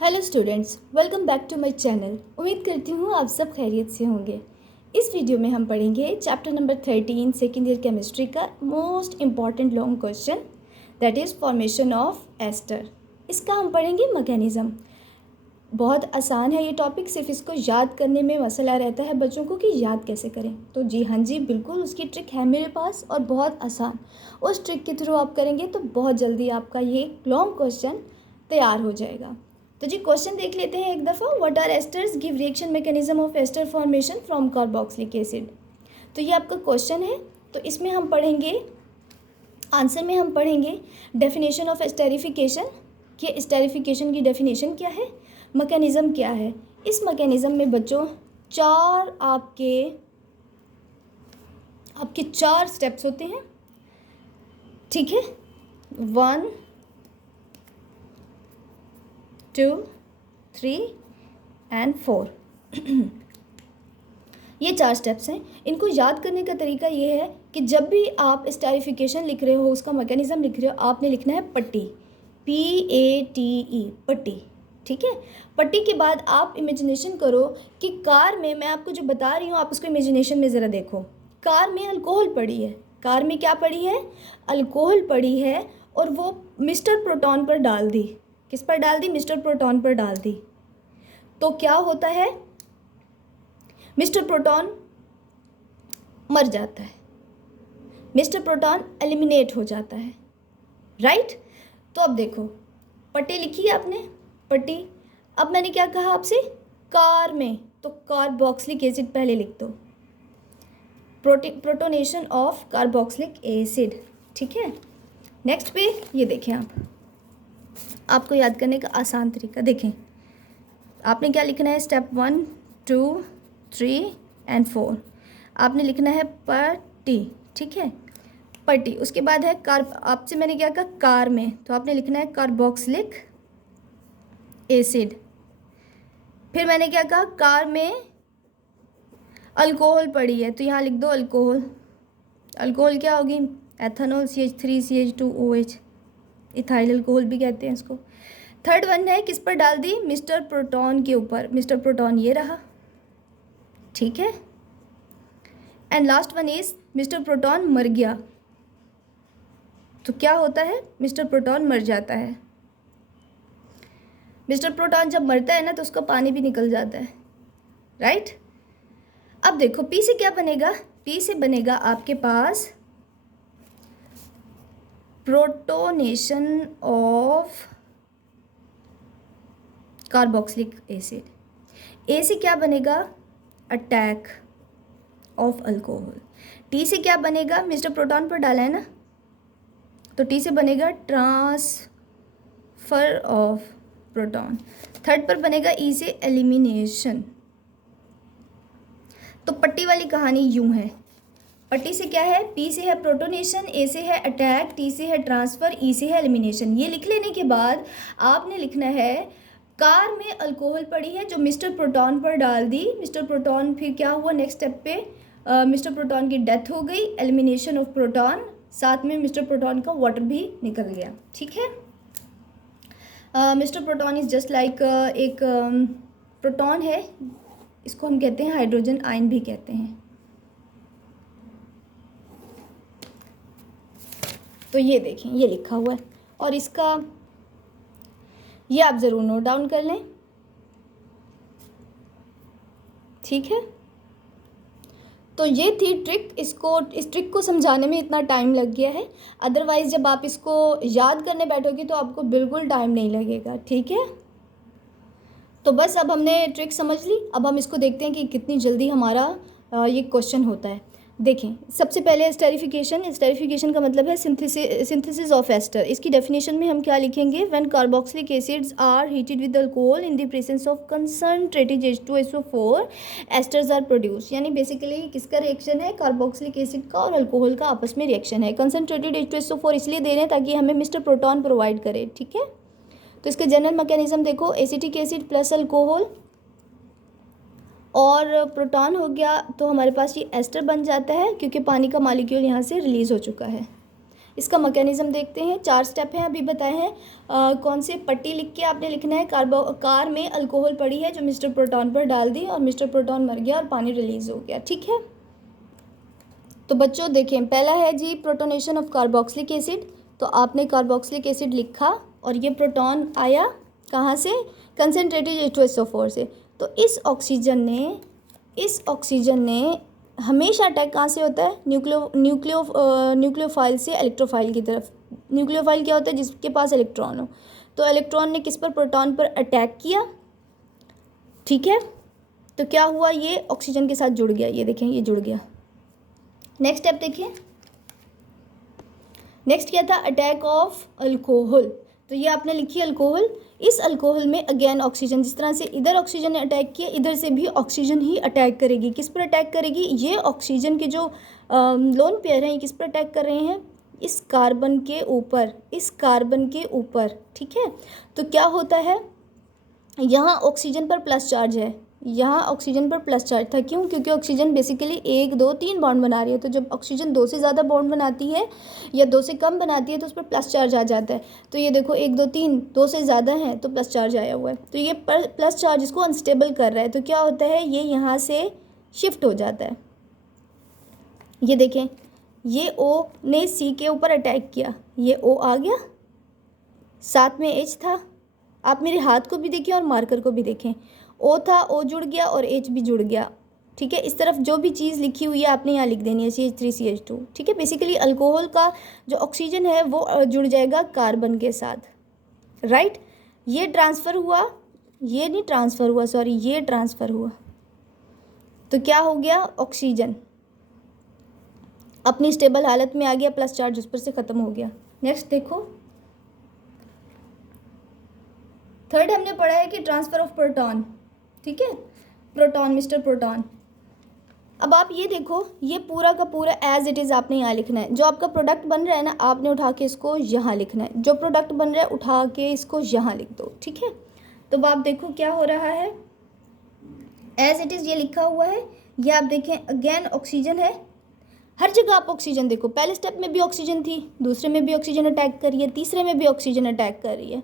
Hello students, welcome back to my channel. उम्मीद करती हूँ आप सब खैरियत से होंगे। इस वीडियो में हम पढ़ेंगे chapter number 13 second year chemistry का most important long question, that is formation of ester. इसका हम पढ़ेंगे मैकेनिज़्म। बहुत आसान है ये टॉपिक, सिर्फ इसको याद करने में मसला रहता है बच्चों को कि याद कैसे करें। तो जी हाँ जी, बिल्कुल उसकी ट्रिक है मेरे पास और बहुत आसान। उस ट्रिक के थ्रू आप करेंगे तो बहुत जल्दी आपका ये लॉन्ग क्वेश्चन तैयार हो जाएगा। तो जी क्वेश्चन देख लेते हैं एक दफ़ा। What are esters, give reaction mechanism of ester formation from carboxylic acid. तो ये आपका क्वेश्चन है। तो इसमें हम पढ़ेंगे, आंसर में हम पढ़ेंगे डेफिनेशन ऑफ एस्टेरिफिकेशन, कि एस्टेरिफिकेशन की डेफिनेशन क्या है, मैकेनिज्म क्या है। इस मैकेनिज्म में बच्चों चार आपके चार स्टेप्स होते हैं, ठीक है। 1 2 3 एंड 4 ये चार स्टेप्स हैं। इनको याद करने का तरीका ये है कि जब भी आप एस्टेरिफिकेशन लिख रहे हो, उसका मैकेनिज्म लिख रहे हो, आपने लिखना है पट्टी, PATE, पट्टी, ठीक है। पट्टी के बाद आप इमेजिनेशन करो कि कार में, मैं आपको जो बता रही हूँ आप उसको इमेजिनेशन में ज़रा देखो। कार में अल्कोहल पड़ी है, कार में क्या पड़ी है, अल्कोहल पड़ी है, और वो मिस्टर प्रोटॉन पर डाल दी। किस पर डाल दी, मिस्टर प्रोटॉन पर डाल दी। तो क्या होता है, मिस्टर प्रोटॉन मर जाता है, मिस्टर प्रोटॉन एलिमिनेट हो जाता है, राइट। तो अब देखो, पट्टी लिखी है आपने, पट्टी। अब मैंने क्या कहा आपसे, कार में, तो कार्बोक्सिलिक एसिड पहले लिख दो, प्रोटोनेशन ऑफ कार्बोक्सिलिक एसिड, ठीक है। नेक्स्ट पे ये देखें आपको याद करने का आसान तरीका देखें। आपने क्या लिखना है, स्टेप 1 2 3 एंड 4 आपने लिखना है पट्टी, ठीक है, पट्टी। उसके बाद है आपसे मैंने क्या कहा, कार में, तो आपने लिखना है कार्बोक्सिलिक एसिड। फिर मैंने क्या कहा, कार में अल्कोहल पड़ी है, तो यहाँ लिख दो अल्कोहल। अल्कोहल क्या होगी, एथेनॉल, CH3CH2OH, इथाइल अल्कोहल भी कहते हैं इसको। थर्ड वन है, किस पर डाल दी, मिस्टर प्रोटॉन के ऊपर, मिस्टर प्रोटॉन ये रहा, ठीक है। And last one is mister proton मर गया, तो क्या होता है, मिस्टर प्रोटॉन मर जाता है। मिस्टर प्रोटॉन जब मरता है ना, तो उसका पानी भी निकल जाता है, राइट। अब देखो पी से क्या बनेगा, पी से बनेगा आपके पास प्रोटोनेशन ऑफ कार्बोक्सिलिक एसिड। ए से क्या बनेगा, अटैक ऑफ अल्कोहल। टी से क्या बनेगा, मिस्टर प्रोटॉन पर डाला है ना, तो टी से बनेगा ट्रांसफर ऑफ प्रोटॉन। थर्ड पर बनेगा ई से एलिमिनेशन। तो पट्टी वाली कहानी यूं है, पट्टी से क्या है, पी से है प्रोटोनेशन, ए से है अटैक, टी से है ट्रांसफ़र, ई से है एलिमिनेशन। ये लिख लेने के बाद आपने लिखना है, कार में अल्कोहल पड़ी है जो मिस्टर प्रोटॉन पर डाल दी, मिस्टर प्रोटॉन, फिर क्या हुआ नेक्स्ट स्टेप पे, मिस्टर प्रोटॉन की डेथ हो गई, एलिमिनेशन ऑफ प्रोटॉन, साथ में मिस्टर प्रोटॉन का वाटर भी निकल गया, ठीक है। Mister proton is just like एक प्रोटॉन है, इसको हम कहते हैं हाइड्रोजन आयन भी कहते हैं। तो ये देखें, ये लिखा हुआ है, और इसका ये आप ज़रूर नोट डाउन कर लें, ठीक है। तो ये थी ट्रिक, इस ट्रिक को समझाने में इतना टाइम लग गया है, अदरवाइज़ जब आप इसको याद करने बैठोगे तो आपको बिल्कुल टाइम नहीं लगेगा, ठीक है। तो बस अब हमने ट्रिक समझ ली, अब हम इसको देखते हैं कि कितनी जल्दी हमारा ये क्वेश्चन होता है। देखें, सबसे पहले एस्टेरिफिकेशन का मतलब है सिंथेसिस ऑफ एस्टर। इसकी डेफिनेशन में हम क्या लिखेंगे, when carboxylic acids are heated with alcohol in the presence of concentrated H2SO4 esters are produce. यानी बेसिकली किसका रिएक्शन है, कार्बोक्सिलिक एसिड का और अल्कोहल का आपस में रिएक्शन है। कंसंट्रेटेड H2SO4 इसलिए दे रहे हैं ताकि हमें मिस्टर प्रोटॉन प्रोवाइड करे, ठीक है। तो इसका जनरल मैकेनिज्म देखो, एसिटिक एसिड प्लस अल्कोहल और प्रोटॉन हो गया, तो हमारे पास ये एस्टर बन जाता है क्योंकि पानी का मॉलिक्यूल यहाँ से रिलीज़ हो चुका है। इसका मैकेनिज्म देखते हैं। 4 स्टेप हैं अभी बताए हैं। कौन से पट्टी लिख के आपने लिखना है, कार में अल्कोहल पड़ी है जो मिस्टर प्रोटॉन पर डाल दी और मिस्टर प्रोटॉन मर गया और पानी रिलीज हो गया। ठीक है, तो बच्चों देखें, पहला है जी प्रोटोनेशन ऑफ कार्बोक्सिलिक एसिड। तो आपने कार्बोक्सिलिक एसिड लिखा और ये प्रोटॉन आया कहाँ से, कंसनट्रेटेड H2SO4 से। तो इस ऑक्सीजन ने हमेशा अटैक कहाँ से होता है, न्यूक्लियोफाइल से इलेक्ट्रोफाइल की तरफ। न्यूक्लियोफाइल क्या होता है, जिसके पास इलेक्ट्रॉन हो। तो इलेक्ट्रॉन ने किस पर, प्रोटॉन पर अटैक किया। ठीक है, तो क्या हुआ, ये ऑक्सीजन के साथ जुड़ गया, ये देखें ये जुड़ गया। नेक्स्ट स्टेप देखिए, नेक्स्ट क्या था, अटैक ऑफ अल्कोहल। तो ये आपने लिखी अल्कोहल। इस अल्कोहल में अगेन ऑक्सीजन, जिस तरह से इधर ऑक्सीजन ने अटैक किया, इधर से भी ऑक्सीजन ही अटैक करेगी। किस पर अटैक करेगी, ये ऑक्सीजन के जो लोन पेयर हैं ये किस पर अटैक कर रहे हैं, इस कार्बन के ऊपर, इस कार्बन के ऊपर। ठीक है, तो क्या होता है, यहाँ ऑक्सीजन पर प्लस चार्ज है, यहाँ ऑक्सीजन पर प्लस चार्ज था। क्यों, क्योंकि ऑक्सीजन बेसिकली 1 2 3 बॉन्ड बना रही है। तो जब ऑक्सीजन 2 से ज़्यादा बॉन्ड बनाती है या 2 से कम बनाती है तो उस पर प्लस चार्ज आ जाता है। तो ये देखो 1 2 3, 2 से ज़्यादा है तो प्लस चार्ज आया हुआ है। तो ये प्लस चार्ज इसको अनस्टेबल कर रहा है। तो क्या होता है, ये यहाँ से शिफ्ट हो जाता है। ये देखें, ये O ने C के ऊपर अटैक किया, ये O आ गया, साथ में H था। आप मेरे हाथ को भी देखें और मार्कर को भी देखें, O था, O जुड़ गया और H भी जुड़ गया। ठीक है, इस तरफ जो भी चीज़ लिखी हुई है आपने यहाँ लिख देनी है, CH3CH2। ठीक है, बेसिकली अल्कोहल का जो ऑक्सीजन है वो जुड़ जाएगा कार्बन के साथ। राइट, ये ट्रांसफ़र हुआ, ये नहीं ट्रांसफ़र हुआ, सॉरी ये ट्रांसफ़र हुआ। तो क्या हो गया, ऑक्सीजन अपनी स्टेबल हालत में आ गया, प्लस चार्ज उस पर से ख़त्म हो गया। नेक्स्ट देखो, थर्ड हमने पढ़ा है कि ट्रांसफ़र ऑफ प्रोटॉन। ठीक है, प्रोटॉन, मिस्टर प्रोटॉन। अब आप ये देखो, ये पूरा का पूरा एज इट इज़ आपने यहाँ लिखना है। जो आपका प्रोडक्ट बन रहा है ना, आपने उठा के इसको यहाँ लिखना है। जो प्रोडक्ट बन रहा है उठा के इसको यहाँ लिख दो। ठीक है, तो अब आप देखो क्या हो रहा है, एज इट इज़ ये लिखा हुआ है। ये आप देखें, अगेन ऑक्सीजन है, हर जगह आप ऑक्सीजन देखो। पहले स्टेप में भी ऑक्सीजन थी, दूसरे में भी ऑक्सीजन अटैक कर रही है, तीसरे में भी ऑक्सीजन अटैक कर रही है।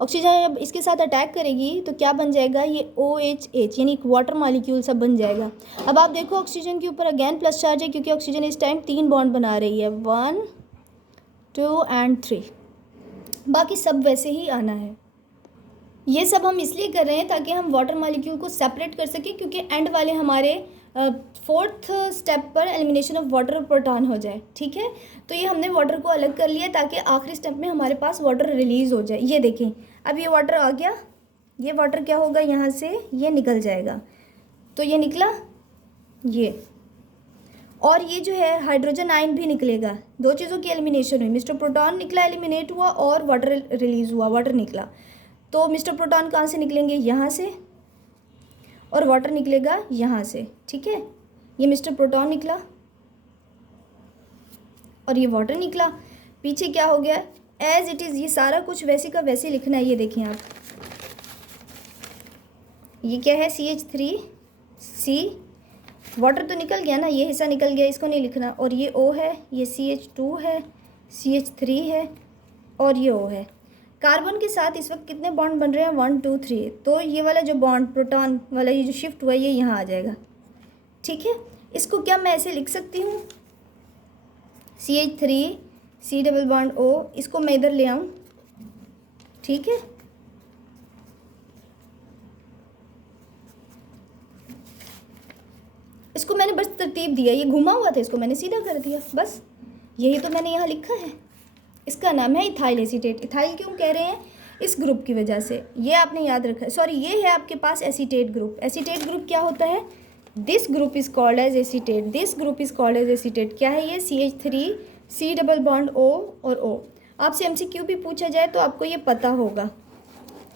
ऑक्सीजन जब इसके साथ अटैक करेगी तो क्या बन जाएगा, ये OHH यानी एक वाटर मॉलिक्यूल सा बन जाएगा। अब आप देखो ऑक्सीजन के ऊपर अगेन प्लस चार्ज है, क्योंकि ऑक्सीजन इस टाइम 3 बॉन्ड बना रही है, 1 2 एंड 3। बाकी सब वैसे ही आना है। ये सब हम इसलिए कर रहे हैं ताकि हम वाटर मॉलिक्यूल को सेपरेट कर सकें, क्योंकि एंड वाले हमारे 4th स्टेप पर एलिमिनेशन ऑफ वाटर और प्रोटॉन हो जाए। ठीक है, तो ये हमने वाटर को अलग कर लिया ताकि आखिरी स्टेप में हमारे पास वाटर रिलीज़ हो जाए। ये देखें, अब ये वाटर आ गया, ये वाटर क्या होगा, यहाँ से ये निकल जाएगा। तो ये निकला ये, और ये जो है हाइड्रोजन आयन भी निकलेगा। 2 चीज़ों की एलिमिनेशन हुई, मिस्टर प्रोटॉन निकला, एलिमिनेट हुआ, और वाटर रिलीज़ हुआ, वाटर निकला। तो मिस्टर प्रोटॉन कहाँ से निकलेंगे, यहाँ से, और वाटर निकलेगा यहाँ से। ठीक है, ये मिस्टर प्रोटॉन निकला और ये वाटर निकला। पीछे क्या हो गया, एज इट इज़, ये सारा कुछ वैसे का वैसे लिखना है। ये देखें आप, ये क्या है, CH3C, वाटर तो निकल गया ना, ये हिस्सा निकल गया, इसको नहीं लिखना। और ये O है, ये CH2 है, CH3 है और ये O है। कार्बन के साथ इस वक्त कितने बॉन्ड बन रहे हैं, 1 2 3। तो ये वाला जो बॉन्ड प्रोटॉन वाला ये जो शिफ्ट हुआ है ये यहाँ आ जाएगा। ठीक है, इसको क्या मैं ऐसे लिख सकती हूँ, CH3C डबल बॉन्ड O, इसको मैं इधर ले आऊँ। ठीक है, इसको मैंने बस तरतीब दिया, ये घुमा हुआ था, इसको मैंने सीधा कर दिया, बस यही तो मैंने यहाँ लिखा है। इसका नाम है इथाइल एसीटेट। इथाइल क्यों कह रहे हैं, इस ग्रुप की वजह से, ये आपने याद रखा है। सॉरी, ये है आपके पास एसीटेट ग्रुप। एसीटेट ग्रुप क्या होता है, this group is called as acetate, this group is called as acetate. क्या है ये, CH3C डबल बॉन्ड O और O। आपसे MCQ भी पूछा जाए तो आपको ये पता होगा,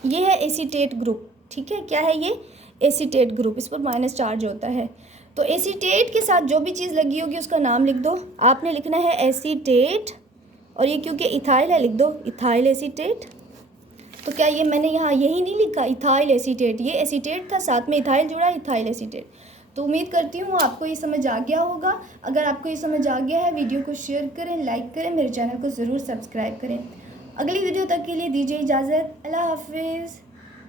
ये है एसीटेट ग्रुप। ठीक है, क्या है ये, एसीटेट ग्रुप, इस पर माइनस चार्ज होता है। तो एसीटेट के साथ जो भी चीज़ लगी होगी उसका नाम लिख दो। आपने लिखना है एसीटेट, और ये क्योंकि इथाइल है लिख दो इथाइल एसीटेट। तो क्या ये मैंने यहाँ यही नहीं लिखा, इथाइल एसीटेट, ये एसीटेट था, साथ में इथाइल जुड़ा, इथाइल एसीटेट। तो उम्मीद करती हूँ आपको ये समझ आ गया होगा। अगर आपको ये समझ आ गया है, वीडियो को शेयर करें, लाइक करें, मेरे चैनल को ज़रूर सब्सक्राइब करें। अगली वीडियो तक के लिए दीजिए इजाज़त। अल्लाह हाफिज़।